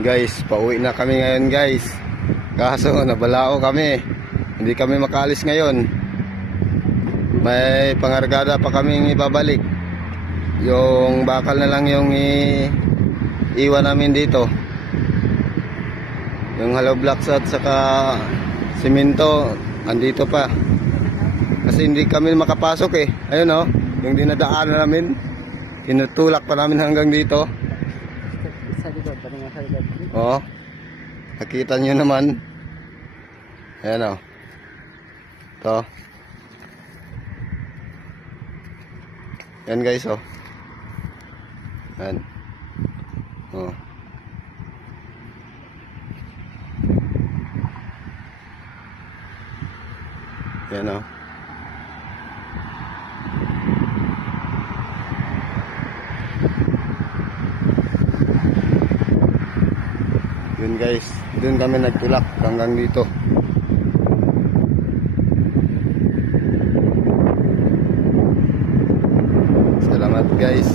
Guys, pauwi na kami ngayon guys. Kaso nabalao kami. Hindi kami makaalis ngayon. May pangargada pa kaming ibabalik. Yung bakal na lang yung iwan namin dito. Yung hollow blocks at saka simento andito pa. Kasi hindi kami makapasok eh. Ayun oh, yung dinadaanan namin. Tinutulak pa namin hanggang dito. Sa likod, pati nga sa likod. Oo. Nakita nyo naman. Ayan o. Ito. Yan guys o. Yan. O. Yan o. Yun guys, dun kami nagtulak hanggang dito. Salamat guys.